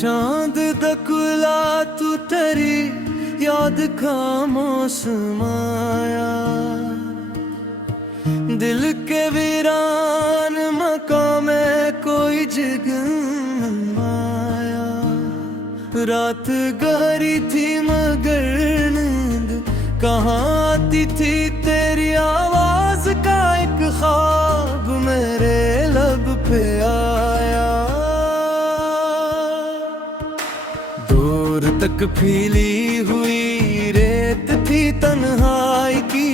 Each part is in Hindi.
चांद दकुला तू तेरी याद का मौसम आया, दिल के वीरान मकाम में कोई जगमाया। रात गहरी थी मगर नींद कहाँ आती थी, तेरी आवाज का एक ख्वाब मेरे लब पे आया। दूर तक फैली हुई रेत थी तन्हाई की,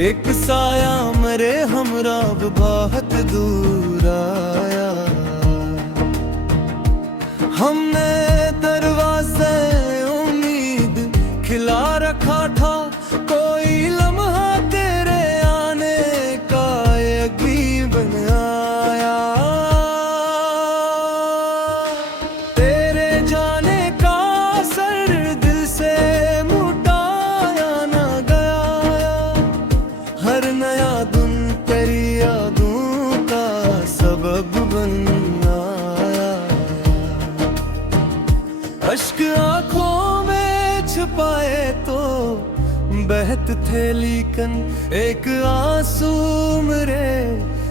एक साया मेरे हमराह बहुत दूर आया। हमने दरवाज़े उम्मीद खिला रखा था, कोई लम्हा तेरे आने का यकीन आया। तेरे जाने का असर दिल से मुटाया ना गया, हर नया दिन तेरी यादों का सबब बन आया। अश्क आँखों में छुपाए तो बहत थे, लेकिन एक आंसू मेरे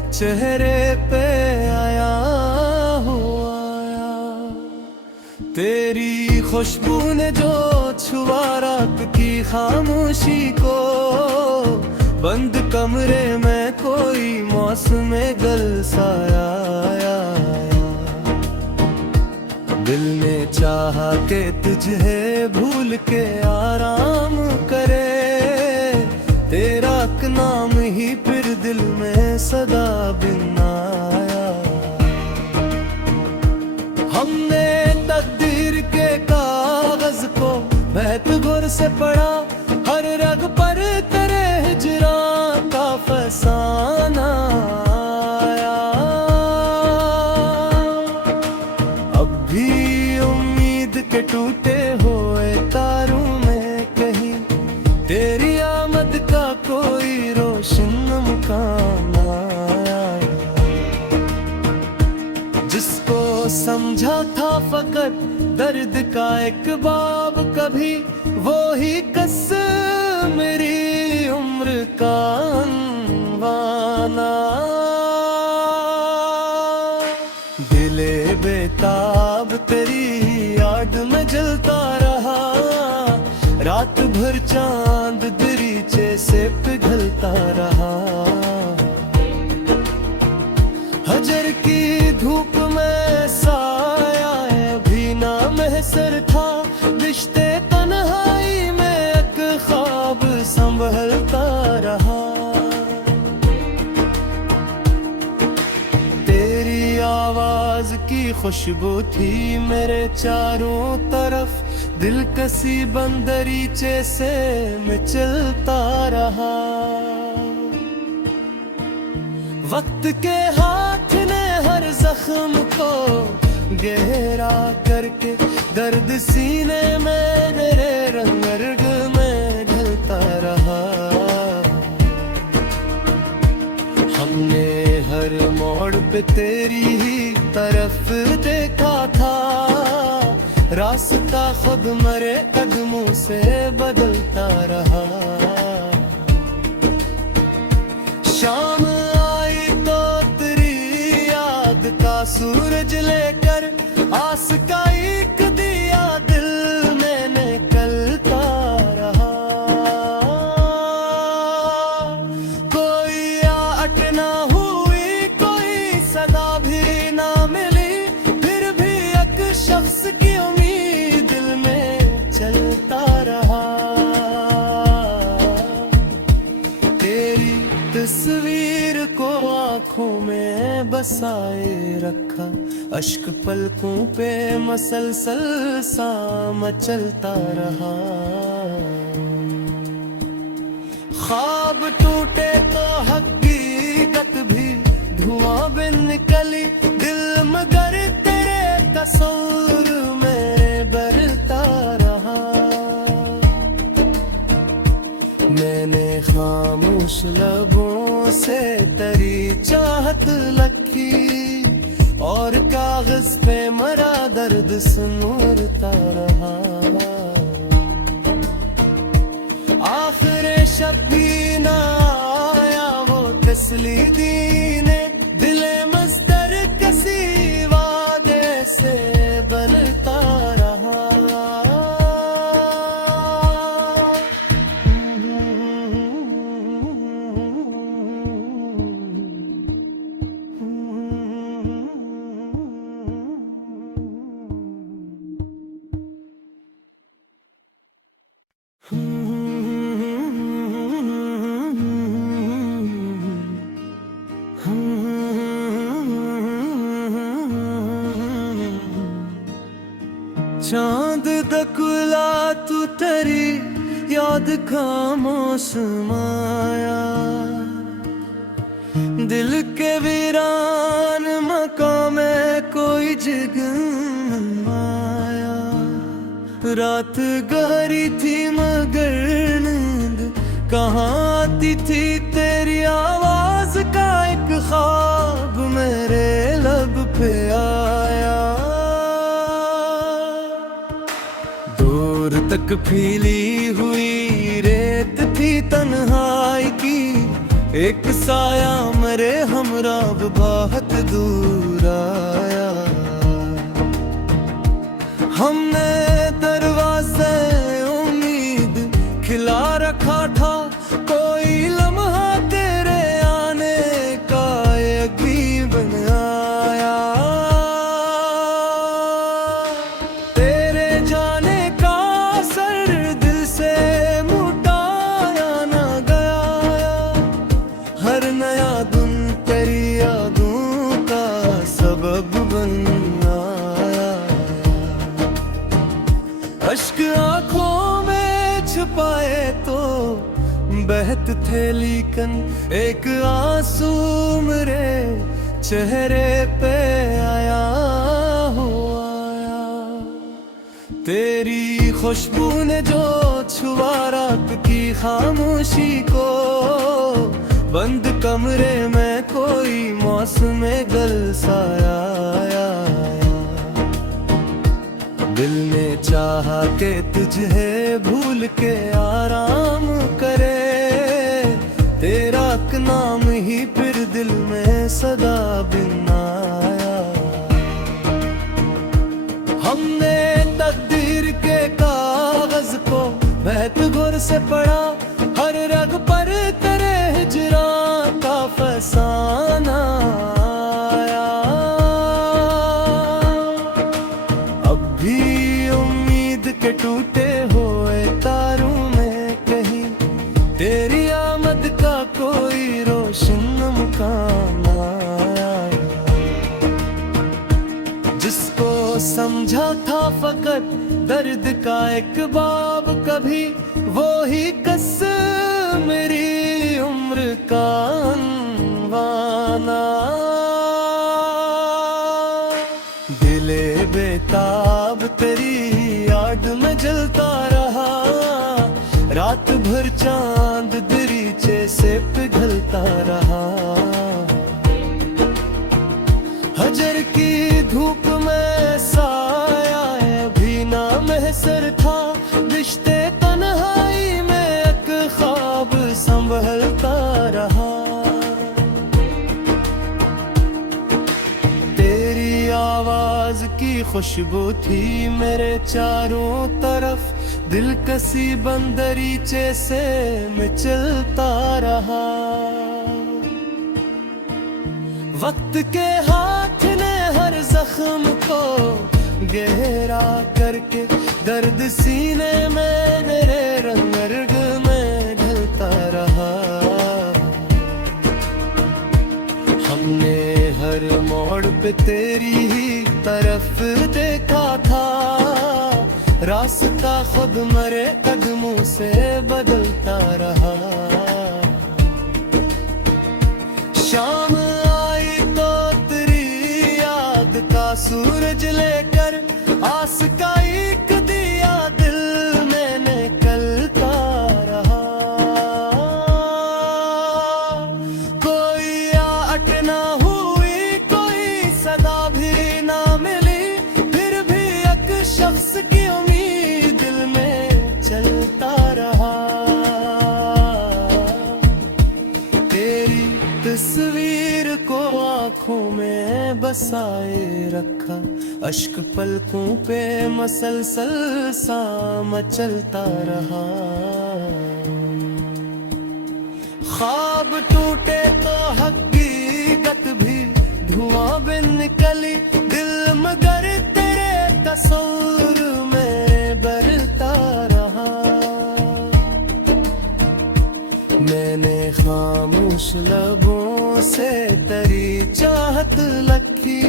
चेहरे पे आया हो आया। तेरी खुशबू ने जो छुआ रात की खामोशी को, बंद कमरे में कोई मौसम गल सा आया। दिल ने चाहा कि तुझे भूल के आराम करे, तेरा नाम ही फिर दिल में सदा बिन आया। हमने तकदीर के कागज को बहुत गौर से पढ़ा, हर रग पर तेरे हिजरां का फसाना आया। अब भी उम्मीद के टूटे हुए तारों में कहीं तेरी आमद का कोई रोशन मुकाम आया। जिसको समझा था फकत दर्द का एक बाब कभी, वो ही कसम मेरी उम्र का अनवाना। दिले बेताब तेरी याद में जलता रहा, रात भर चांद दरीचे से पिघलता रहा। हजर की धूप में साया भी ना महसर था, रिश्ते तन्हाई में एक ख्वाब संभलता रहा। तेरी आवाज की खुशबू थी मेरे चारों तरफ, दिलकसी बंदरीचे से मैं चलता रहा। वक्त के हाथ ने हर जख्म को गहरा करके, दर्द सीने में मेरे रंग में ढलता रहा। हमने हर मोड़ पे तेरी ही तरफ देखा था, रास्ता खुद मरे कदमों से बदलता रहा। शाम आई तो तेरी याद का सूरज लेकर, आस का एक दिया दिल में निकलता रहा। कोई आट ना हुई, कोई सदा भी ना मिली, फिर भी एक शख्स की उम्मीद दिल में चलता रहा। तेरी तस्वीर को आँखों में बसाए रखा, अश्क पलकों पे मसलसल सा मचलता रहा। ख्वाब टूटे तो हकीकत भी धुआं बिन निकली, दिल मगर तेरे तस्वीर मेरे बरता रहा। मैंने खामोश लबों से तेरी चाहत लखी, और और कागज पे मरा दर्द सुनता रहा। आखिर शब भी ना आया वो तसली दीने, दिले मस्तर किसी वादे से बनता रहा। चांद दकुला तू तेरी याद का मौसम आया, दिल के वीरान मकाम में कोई जगमाया। रात गहरी थी मगर नींद कहाँ आती थी, तेरी आवाज का एक ख्वाब मेरे लब पे आया। दूर तक फैली हुई रेत थी तन्हाई की, एक साया मेरे हमरा बहुत दूर आया। हमने दरवाजे उम्मीद खिला रखा था, कोई लम्हा तेरे आने का यकीन आया। तेरे जाने का सर दिल से मुटाया ना गया, हर नया दिन तेरी यादों का सबब बन आया। अश्क आंखों में छुपाए तो बहत थे, लेकिन एक आंसू मेरे चेहरे पे आया हो आया। तेरी खुशबू ने जो छुआ रात की खामोशी को, बंद कमरे में कोई मौसम गल साया आया। दिल ने चाहा के तुझे भूल के आराम करे, तेरा नाम ही फिर दिल में सदा बिनाया। हमने तकदीर के कागज को बहत गुर से पढ़ा, हर रग पर तेरे हिजरां का फसाना आया। अब भी उम्मीद के टूटे हुए तारों में कहीं तेरी आमद का कोई रोशन मुकाम आया। जिसको समझा था फकत दर्द का एक बाब कभी, वो ही कसम मेरी उम्र का अनवाना। दिले बेताब तेरी याद में जलता रहा, रात भर चांद दरीचे से पिघलता रहा। हजर की धूप में साया भी ना महसर था, रिश्ते तन्हाई में एक ख्वाब संभलता रहा। तेरी आवाज की खुशबू थी मेरे चारों तरफ, दिल कसी बंदरीचे से मैं चलता रहा। वक्त के हाथ ने हर जख्म को गहरा करके, दर्द सीने में मेरे रंग रंग में ढलता रहा। हमने हर मोड़ पे तेरी ही तरफ देखा था, रास्ता खुद मरे कदमों से बदलता रहा। शाम आई तो तेरी याद का सूरज लेकर, आस का एक दिया दिल में निकलता रहा। कोई आट ना हुई, कोई सदा भी बसाए रखा, अश्क पलकों पे मसलसल सा मचलता रहा। ख्वाब टूटे तो हकीकत भी धुआं बिन निकली, दिल मगर तेरे तस्वीर में बरता रहा। मैंने खामोश लबों से तेरी चाहत लखी,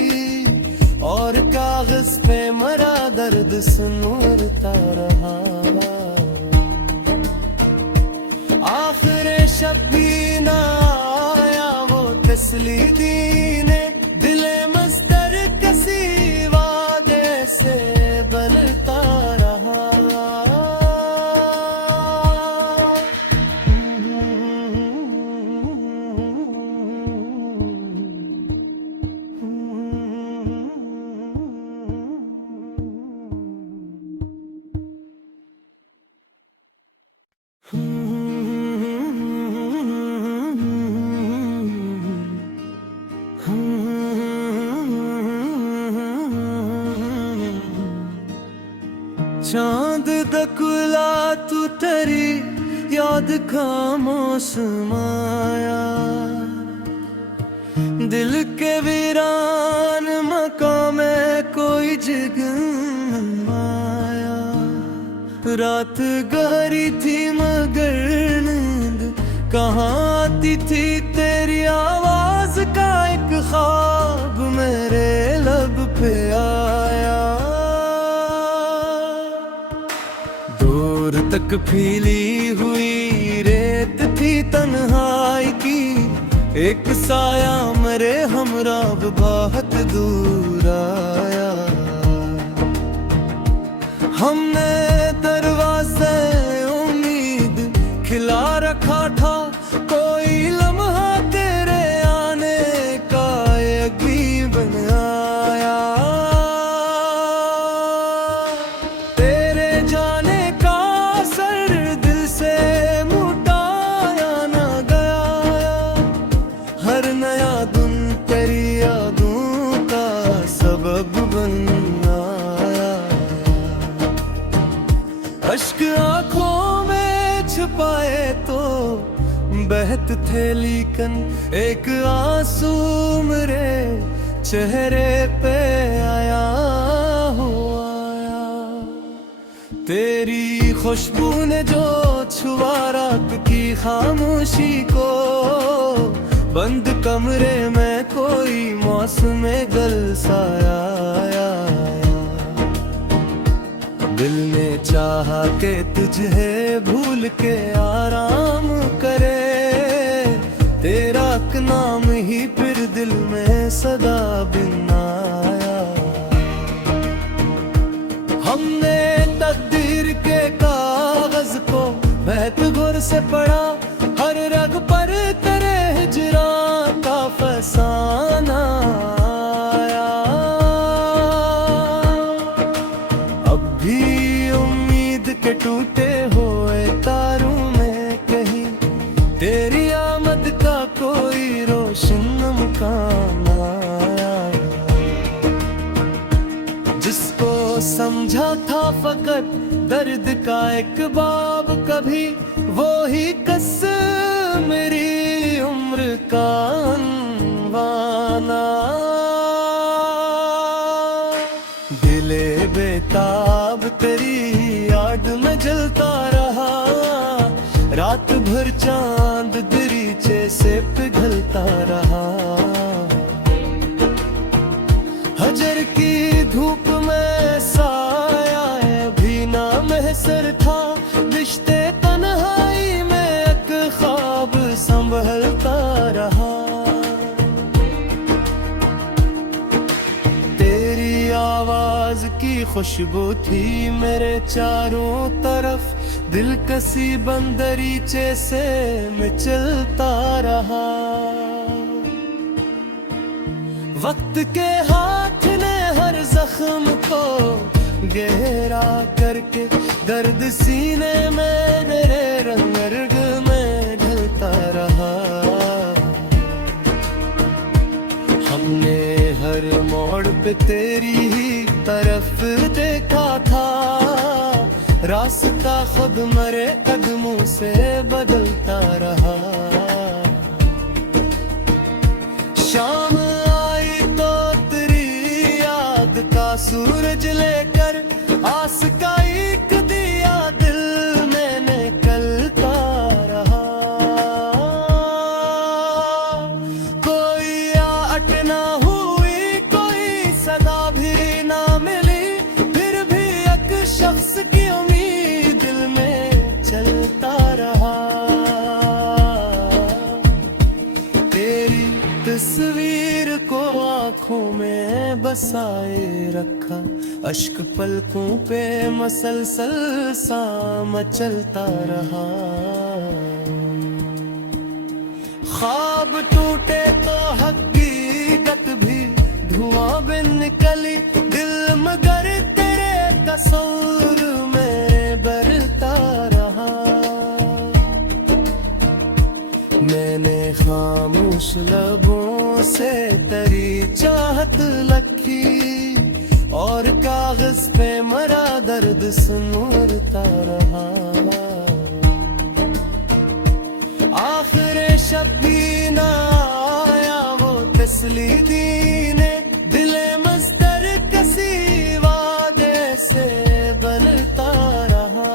और कागज पे मरा दर्द सुनता रहा। आखिर शब भी ना आया वो तसली दीने, दिले मस्तर किसी वादे से बनता रहा। चांद दकुला तू तेरी याद का मौसम आया, दिल के वीरान मकाम में कोई जगमाया। रात गहरी थी मगर नींद कहाँ आती थी, तेरी आवाज का एक ख्वाब मेरे लब पे आया। दूर तक फैली हुई रेत थी तन्हाई की, एक साया मेरे हमराह बहुत दूर आया। हमने दरवाज़े उम्मीद खिला रखा था, कोई लम्हा तेरे आने का यकीन आया। तेरे जाने का सर दिल से मुटाया ना गया, हर नया दिन तेरी यादों का सबब बन आया। अश्क आँखों में छुपाए तो बहत थे, लेकिन एक आंसू मेरे चेहरे पे आया हो आया। तेरी खुशबू ने जो छुआ रात की खामोशी को, बंद कमरे में कोई मौसम गल सा आया। दिल ने चाहा के तुझे भूल के आराम करे, तेरा नाम ही फिर दिल में सदा बिन आया। हमने तकदीर के कागज को बहत गुर से पढ़ा, हर रग पर तेरे हिजरां का फसाना आया। अब भी उम्मीद के टूटे हुए तारों में कहीं तेरी आमद का कोई रोशन मुकाम आया। जिसको समझा था फकत दर्द का एक बाब कभी, वो ही कसम मेरी उम्र का अनवाना। दिले बेताब तेरी याद में जलता रहा, रात भर चांद दरीचे से पिघलता रहा। हजर की धूप में साया भी ना महसर था, रिश्ते तन्हाई में एक ख्वाब संभलता रहा। तेरी आवाज की खुशबू थी मेरे चारों तरफ, दिल कसी बंदरीचे से मैं चलता रहा। वक्त के हाथ ने हर जख्म को गहरा करके, दर्द सीने में मेरे रंग में ढलता रहा। हमने हर तेरी ही तरफ देखा था, रास्ता खुद मरे कदमों से बदलता रहा। शाम आई तो तेरी याद का सूरज लेकर आस का एक दिया दिल में निकलता रहा। कोई आट ना हुई, कोई सदा भी ना मिली, फिर भी एक शख्स की उम्मीद दिल में चलता रहा। तेरी तस्वीर को आँखों में बसाए रखा, अश्क पलकों पे मसलसल सा मचलता रहा। ख्वाब टूटे तो हकीकत भी धुआं बिन निकली, दिल मगर तेरे तस्वीर में बरता रहा। मैंने खामोश लबों से तेरी चाहत लखी, और कागज पे मरा दर्द सुनता रहा। आखिर शब्दी ना आया वो तसली दीने, दिले मस्तर कसी वादे से बनता रहा।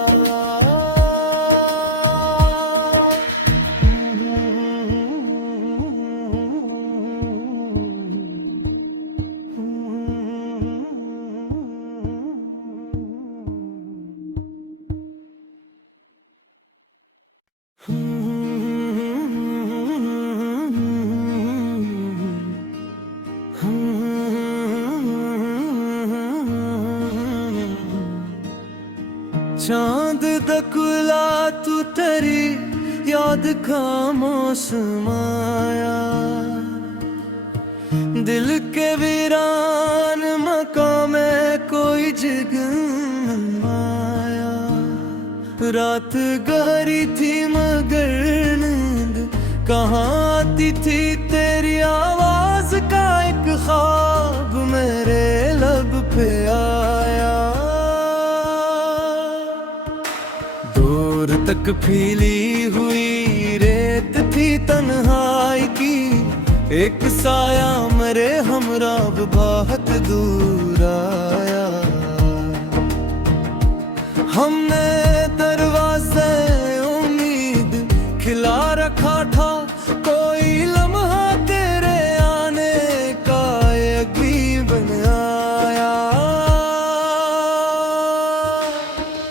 चांद दकुला तू तेरी याद का मौसम आया, दिल के वीरान मकाम में कोई जगमाया। रात गहरी थी मगर नींद कहाँ आती थी, तेरी आवाज का एक ख्वाब मेरे लब पे आया। दूर तक फैली हुई रेत थी तन्हाई की, एक साया मेरे हमराह बहुत दूर आया। हमने दरवाज़े उम्मीद खिला रखा था, कोई लम्हा तेरे आने का यकीन आया।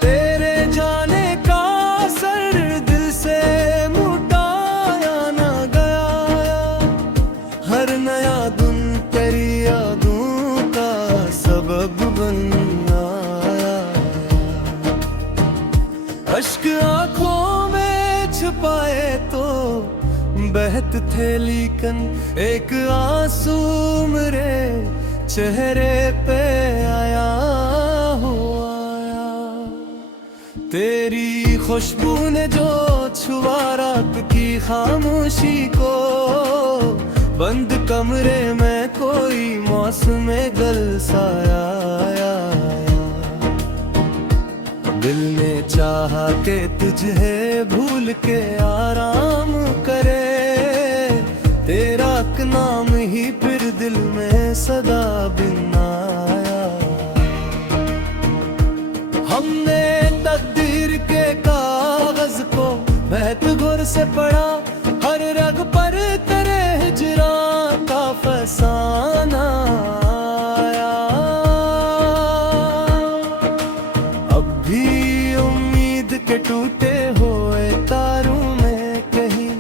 तेरे जाने का सर दिल से मुटाया ना गया, हर नया दिन तेरी यादों का सबब बन आया। अश्क आँखों में छुपाए तो बहत थे, लेकिन एक आंसू मेरे चेहरे पे आया हो आया। तेरी खुशबू ने जो छुआ रात की खामोशी को, बंद कमरे में कोई मौसम गल सा आया। दिल ने चाहा के तुझे भूल के आराम करे, तेरा नाम ही फिर दिल में सदा बिन आया। हमने तकदीर के कागज को बहत गुर से पढ़ा, हर रग पर तेरे हिजरां का फसाना आया। अब भी उम्मीद के टूटे हुए तारों में कहीं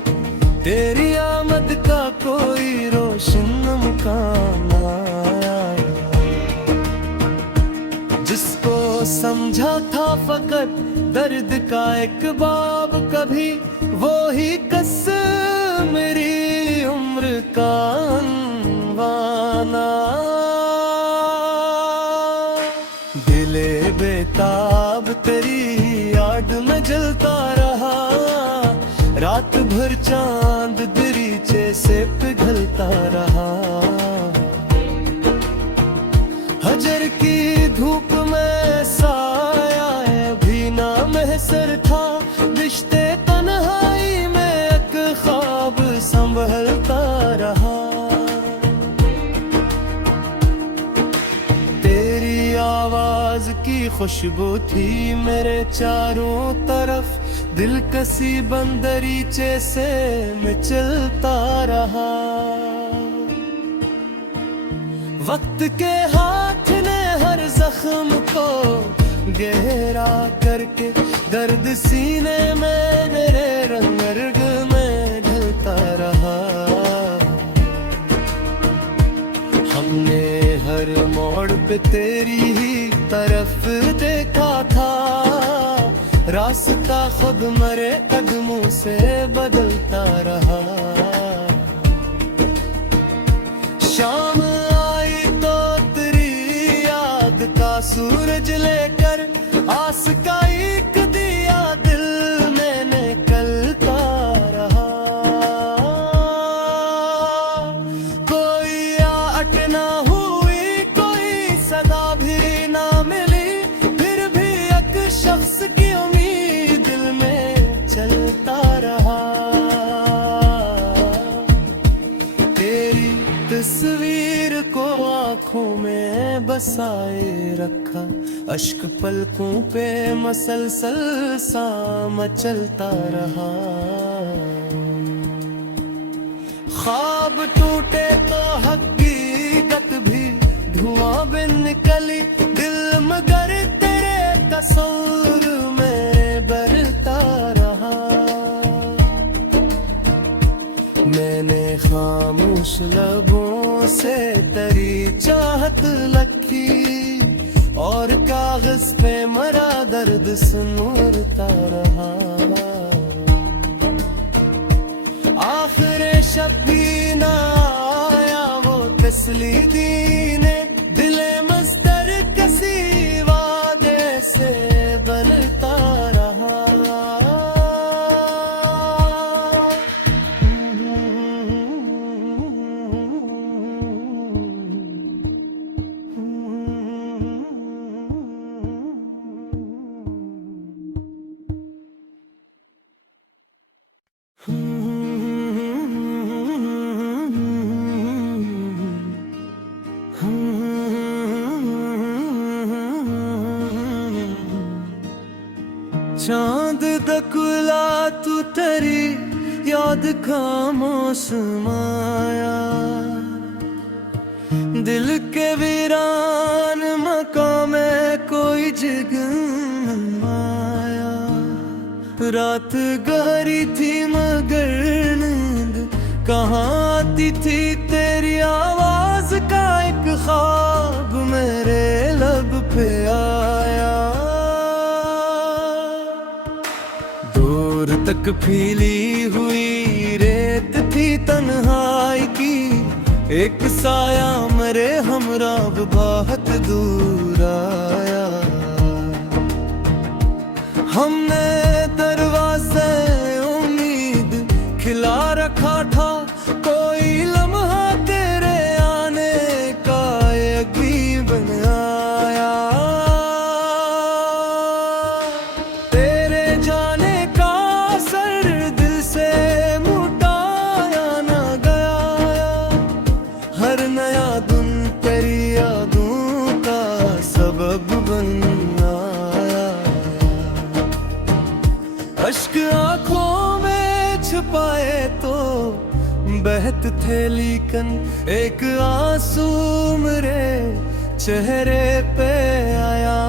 तेरी आमद का कोई रोशन मुकाम आया। जिसको समझा था फकत दर्द का एक बाब कभी, वो ही कसम मेरी उम्र का अनवाना। दिले बेताब तेरी याद में जलता रहा, रात भर चांद दरीचे से पिघलता रहा। फजर की धूप में साया है भी ना महसर था, रिश्ते तन्हाई में एक ख्वाब संभलता रहा। तेरी आवाज की खुशबू थी मेरे चारों तरफ, दिलकसी बंदरीचे से मैं चलता रहा। वक्त के हाथ ने हर जख्म को गहरा करके दर्द सीने में मेरे रंग में ढलता रहा। हमने हर मोड़ पे तेरी ही तरफ देखा था, रास्ता खुद मरे कदमों से बदलता रहा। शाम आई तो तेरी याद का सूरज लेकर, आस का एक दिया दिल में निकलता रहा। कोई आट ना हुई, कोई सदा भी ना मिली, फिर भी एक शख्स की उम्मीद दिल में चलता रहा। तेरी तस्वीर को आँखों में बसाए रखा, अश्क पलकों पे मसलसल सा मचलता रहा। ख्वाब टूटे तो हकीकत भी धुआं बिन निकली, दिल मगर तेरे तस्वीर में बरता रहा। मैंने खामोश लबों से तेरी चाहत लखी, और कागज पे मरा दर्द सुनता रहा। आखिर शब भी ना आया वो तसली दीने, दिले मस्तर किसी वादे से बनता रहा। चांद दकुला तू तेरी याद का मौसम आया, दिल के वीरान मकाम में कोई जगमाया। रात गहरी थी मगर नींद कहाँ आती थी, तेरी आवाज का एक ख्वाब मेरे लब पे आया। दूर तक फैली हुई रेत थी तन्हाई की, एक साया मेरे हमराह बहुत दूर आया। हमने दरवाजे उम्मीद खिला रखा था, कोई लम्हा तेरे आने का यकीन आया। तेरे जाने का सर दिल से मुटाया ना गया, हर नया दिन तेरी यादों का सबब बन आया। अश्क आँखों में छुपाए तो बहत थे, लेकिन एक आंसू मेरे चेहरे पे आया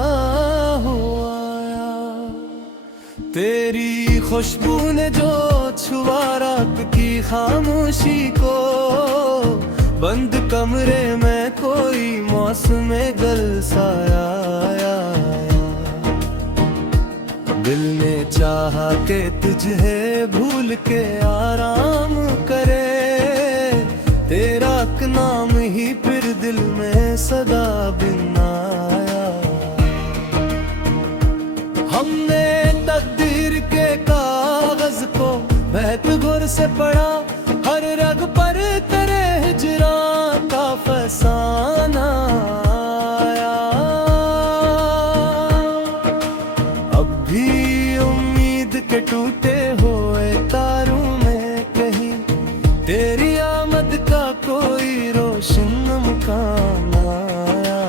हो आया। तेरी खुशबू ने जो छुआ रात की खामोशी को, बंद कमरे में कोई मौसम गल सा आया। दिल ने चाहा के तुझे भूल के आराम करे, तेरा नाम ही फिर दिल में सदा बिन आया। हमने तकदीर के कागज को बहत गुर से पढ़ा, हर रग पर तेरे हिजरां का फसाना आया। के टूटे हुए तारों में कहीं तेरी आमद का कोई रोशन मुकाम आया।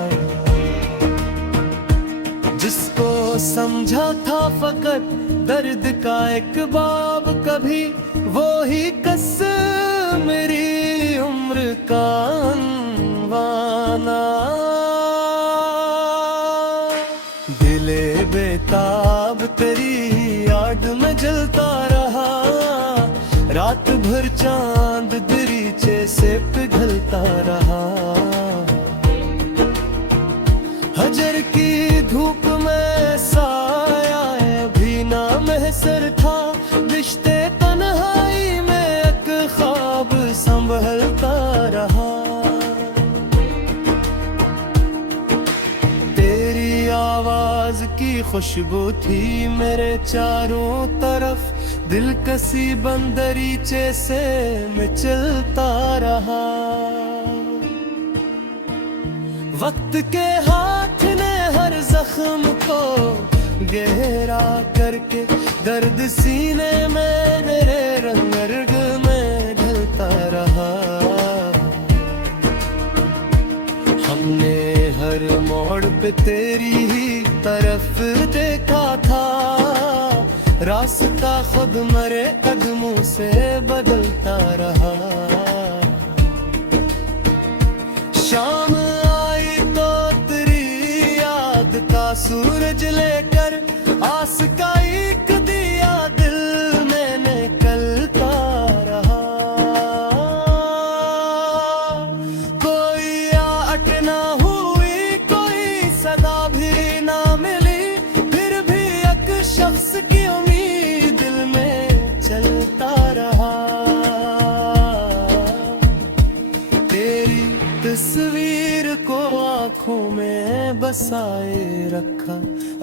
जिसको समझा था फकत दर्द का एक बाब कभी, वो ही कस मेरी उम्र का अनवाना। दिले बेताब तेरी याद में जलता रहा, रात भर चांद दरीचे से पिघलता रहा। हजर की धूप में साया भी ना महसर था, रिश्ते तन्हाई में एक ख्वाब संभलता रहा। तेरी आवाज की खुशबू थी मेरे चारों तरफ, दिलकसी बंदरीचे से मैं चलता रहा। वक्त के हाथ ने हर जख्म को गहरा करके दर्द सीने में मेरे रंग में ढलता रहा। हमने हर मोड़ पे तेरी ही तरफ देखा था, रास्ता खुद मरे कदमों से बदलता रहा। शाम आई तो तेरी याद का सूरज लेकर, आस का एक दिया दिल में निकलता रहा। कोई आट ना हुई, कोई सदा भी ना मिली, फिर भी एक शख्स की उम्मीद दिल में चलता रहा। तेरी तस्वीर को आँखों में बसाए रखा,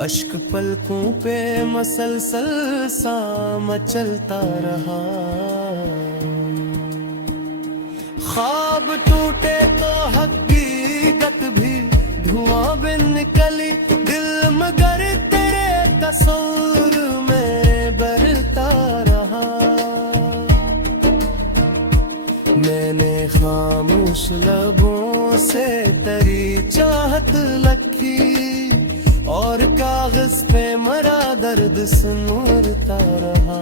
अश्क पलकों पे मसलसल सा मचलता रहा। ख्वाब टूटे तो हकीकत भी धुआं बिन निकली, दिल मगर तेरे तस्वीर में बरता रहा। मैंने खामोश लबों से तेरी चाहत लखी, और कागज पे मरा दर्द सुनता रहा।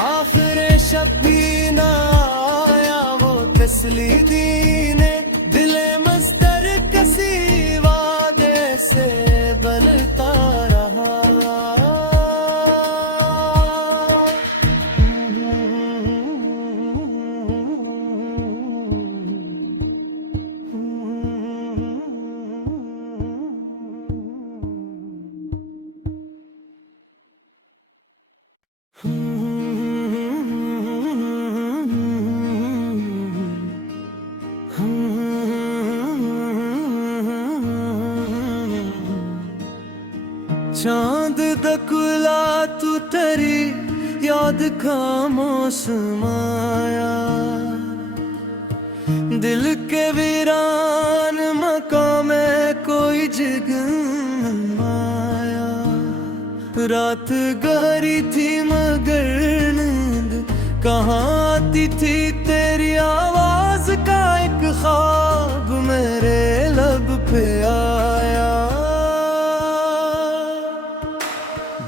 आखिर शब भी ना आया वो तसली दीने, दिले मस्तर कसी वादे से बनता रहा। चांद दकुला तू तेरी याद का मौसम आया, दिल के वीरान मकाम में कोई जगन आया। रात गहरी थी मगर नींद कहाँ आती थी, तेरी आवाज का एक ख्वाब मेरे लब पे आया।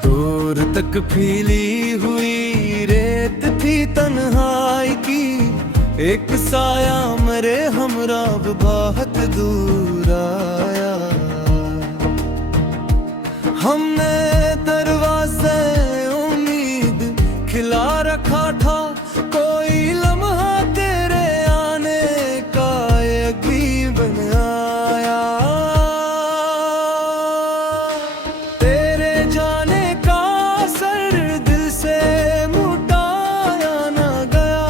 दूर तक फैली हुई रेत थी तन्हाई की, एक साया मेरे हमराह बहुत दूर आया। हमने दरवाज़े उम्मीद खिला रखा था, कोई लम्हा तेरे आने का यकीन आया। तेरे जाने का सर दिल से मुटाया ना गया,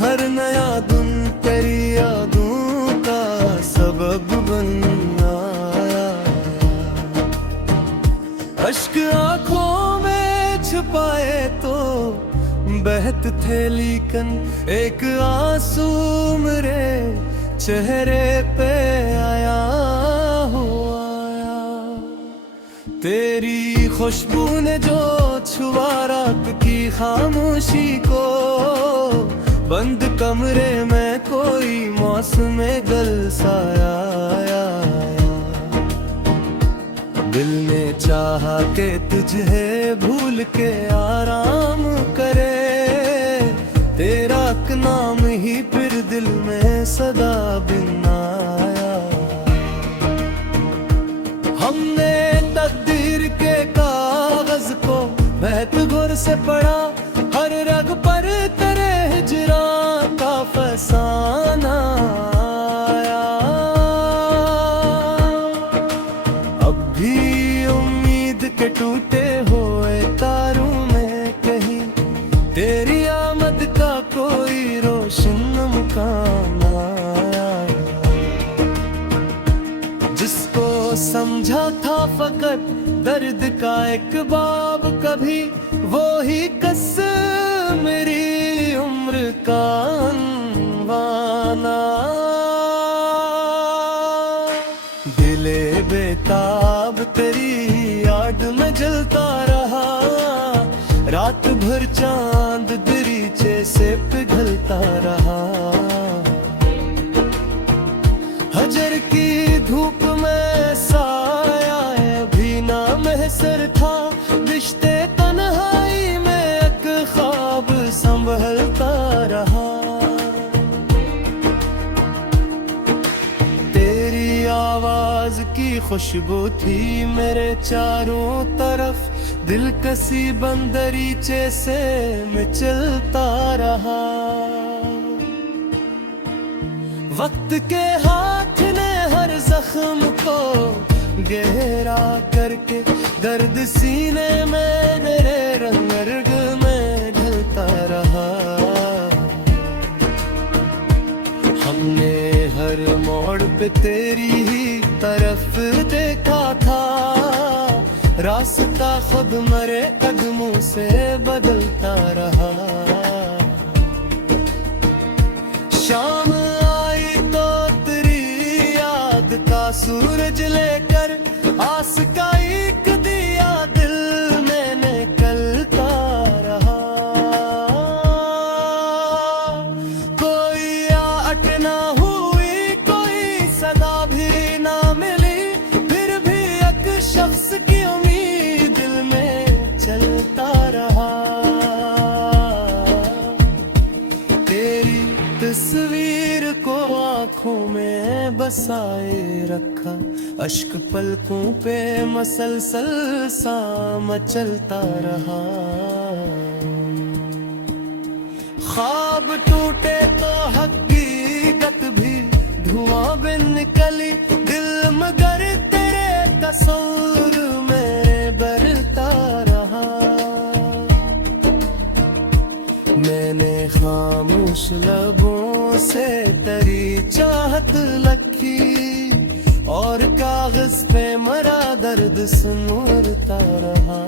हर नया दिन तेरी यादों का सबब बन आया। अश्क आँखों में छुपाए तो बहत थे, लेकिन एक आंसू मेरे चेहरे पे आया हो आया। तेरी खुशबू ने जो छुआ रात की खामोशी को, बंद कमरे में कोई मौसम गल सा आया। दिल ने चाहा के तुझे भूल के आराम करे, तेरा नाम ही फिर दिल में सदा बिन आया। हमने तकदीर के कागज को महक घुर से पढ़ा, हर रग पर तेरे हिजरां का फसाना आया। अब भी उम्मीद के टूटे हुए तारों में कहीं तेरी आमद का कोई रोशन मुकाम आया। जिसको समझा था फकत दर्द का एक बाब कभी, वो ही कस मेरी उम्र का अनवाना। दिले बेताब तेरी याद में जलता रहा, रात भर चांद दरीचे से पिघलता रहा। हजर की धूप में साया भी ना महसर था, रिश्ते तन्हाई में एक ख्वाब संभलता रहा। तेरी आवाज की खुशबू थी मेरे चारों तरफ, दिलकसी बंदरीचे से मैं चलता रहा। वक्त के हाथ ने हर जख्म को गहरा करके, दर्द सीने में मेरे रंग रग में ढलता रहा। हमने हर मोड़ पे तेरी ही तरफ देखा था, रास्ता खुद मरे कदमों से बदलता रहा। शाम आई तो तेरी याद का सूरज लेकर, आस का एक दिया दिल में निकलता रहा। कोई आट ना हुई, कोई सदा भी ना मिली, फिर भी एक शख्स की उम्मीद दिल में चलता रहा। तेरी तस्वीर को आँखों में बसाए रखा, अश्क पलकों पे मसलसल सा मचलता रहा। ख्वाब टूटे तो हकीकत भी धुआं बिन निकली, दिल मगर तेरे तस्वीर में बरता रहा। मैंने खामोश लबों से तेरी चाहत लखी, और कागज पे मरा दर्द सुनता रहा।